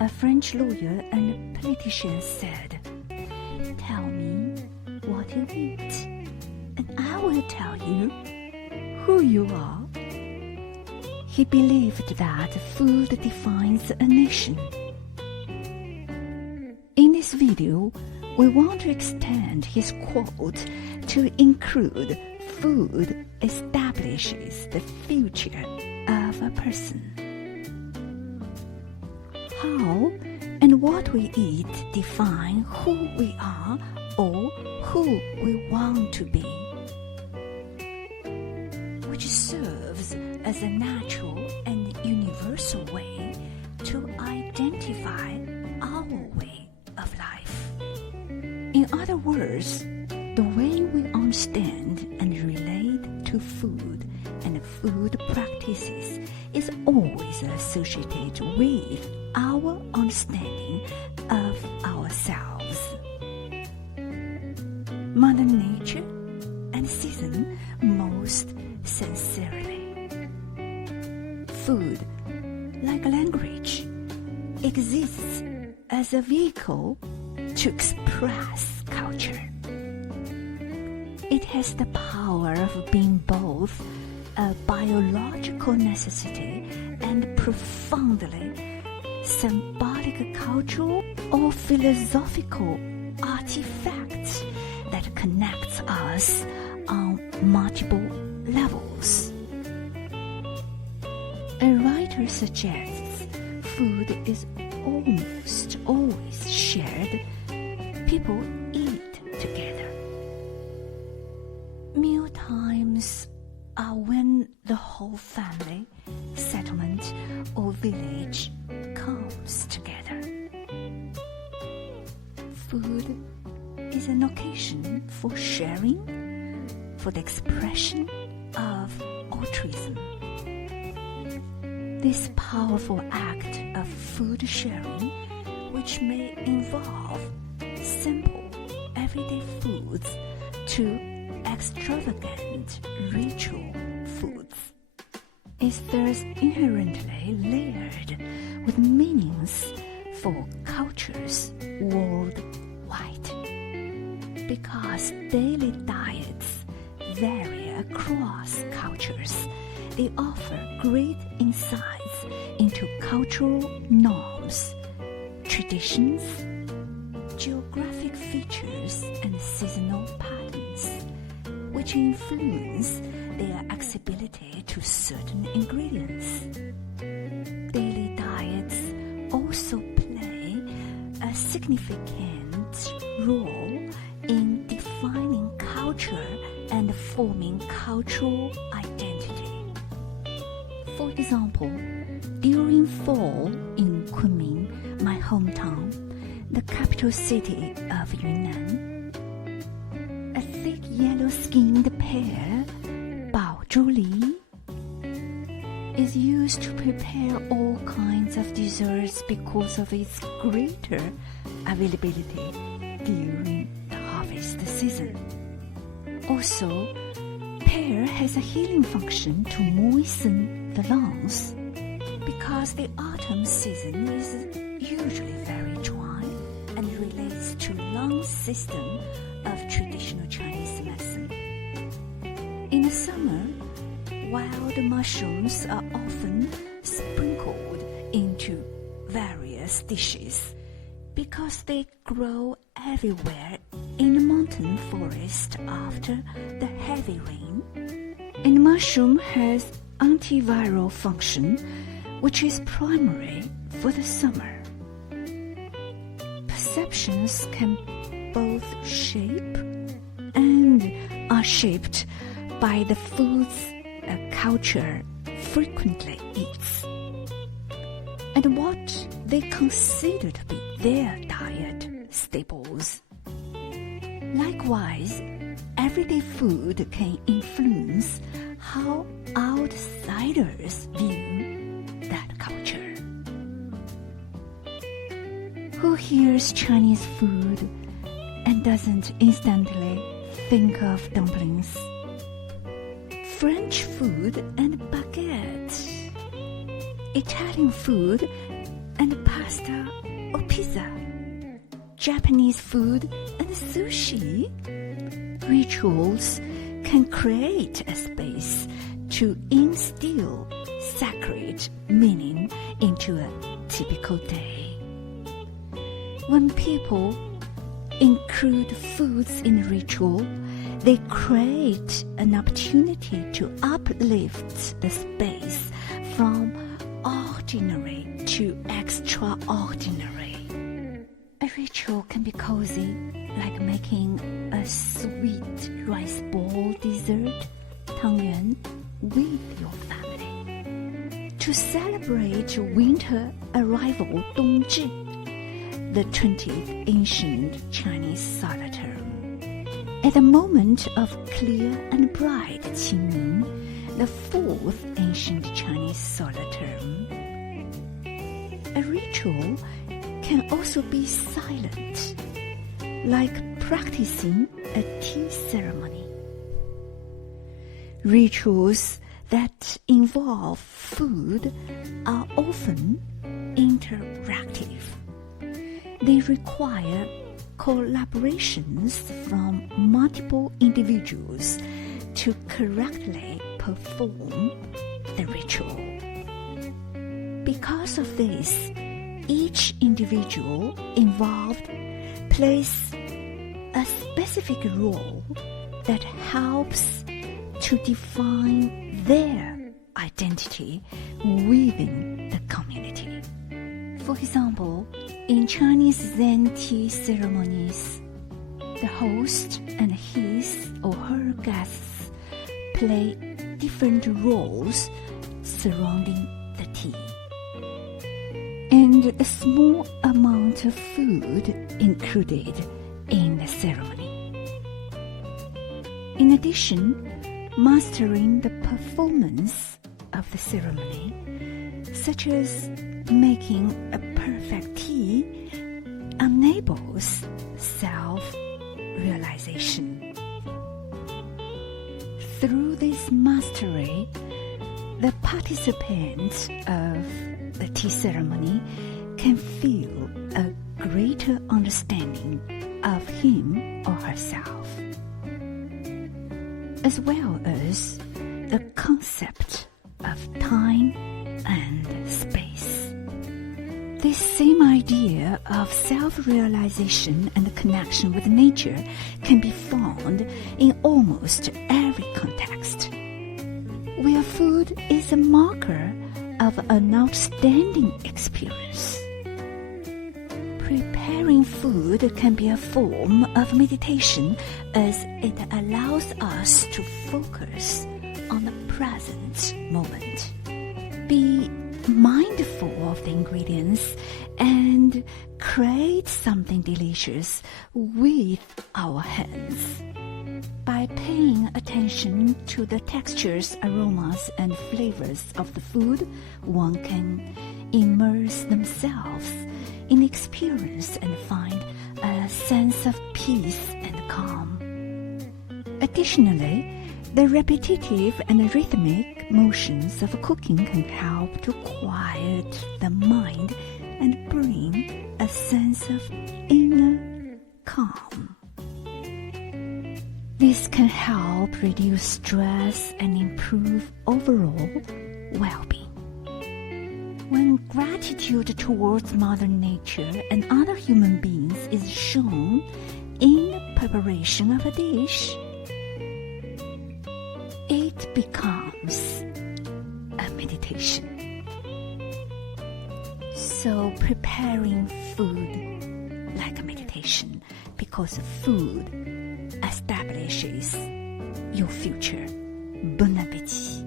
A French lawyer and politician said, "Tell me what you eat, and I will tell you who you are." He believed that food defines a nation. In this video, we want to extend his quote to include food establishes the future of a person. How and what we eat define who we are or who we want to be, which serves as a natural and universal way to identify our way of life. In other words, the way we understand and relate to food and food practices is always associated with our understanding of ourselves. Mother Nature and season most sincerely. Food, like language, exists as a vehicle to express culture. It has the power of being both a biological necessity and profoundly symbolic cultural or philosophical artifact that connects us on multiple levels. A writer suggests food is almost always shared. People eat together. Meal times are when the whole family, settlement, or village comes together. Food is an occasion for sharing, for the expression of altruism. This powerful act of food sharing, which may involve simple, everyday foods to extravagant ritual foods, is thus inherently layered with meanings for cultures worldwide. Because daily diets vary across cultures, they offer great insights into cultural norms, traditions, geographic features, and seasonal patterns, which influence their accessibility to certain ingredients. Daily diets also play a significant role in defining culture and forming cultural identity. For example, during fall in Kunming, my hometown, the capital city of Yunnan, a thick yellow-skinned pear, baozhuli, is used to prepare all kinds of desserts because of its greater availability during the harvest season. Also, pear has a healing function to moisten the lungs because the autumn season is usually very dry and relates to lung system of traditional Chinese medicine. In the summer, wild mushrooms are often sprinkled into various dishes because they grow everywhere in the mountain forest after the heavy rain. And mushroom has antiviral function, which is primary for the summer. Perceptions can both shape and are shaped by the foods a culture frequently eats and what they consider to be their diet staples. Likewise, everyday food can influence how outsiders view that culture. Who hears Chinese food and doesn't instantly think of dumplings? French food and baguette, Italian food and pasta or pizza, Japanese food and sushi. Rituals can create a space to instill sacred meaning into a typical day. When people include foods in a ritual, they create an opportunity to uplift the space from ordinary to extraordinary. A ritual can be cozy, like making a sweet rice ball dessert, 汤圆, with your family. To celebrate winter arrival, 冬至, the 20th ancient Chinese solar term. At the moment of clear and bright 清明, the 4th ancient Chinese solar term. A ritual can also be silent, like practicing a tea ceremony. Rituals that involve food are often interactive. They require collaborations from multiple individuals to correctly perform the ritual. Because of this, each individual involved plays a specific role that helps to define their identity within the community. For example, in Chinese Zen tea ceremonies, the host and his or her guests play different roles surrounding the tea. And a small amount of food included in the ceremony. In addition, mastering the performance of the ceremony, such as making a perfect tea, enables self-realization. Through this mastery, the participants of the tea ceremony can feel a greater understanding of him or herself, as well as the concept of time and space. This same idea of self-realization and connection with nature can be found in almost every context, where food is a marker of an outstanding experience. Preparing food can be a form of meditation, as it allows us to focus on the present moment. Be mindful of the ingredients and create something delicious with our hands. By paying attention to the textures, aromas, and flavors of the food, one can immerse themselves in the experience and find a sense of peace and calm. Additionally, the repetitive and rhythmic motions of cooking can help to quiet the mind and bring a sense of inner calm. This can help reduce stress and improve overall well-being. When gratitude towards Mother Nature and other human beings is shown in the preparation of a dish, it becomes a meditation. So preparing food like a meditation, because food establishes your future. Bon appétit.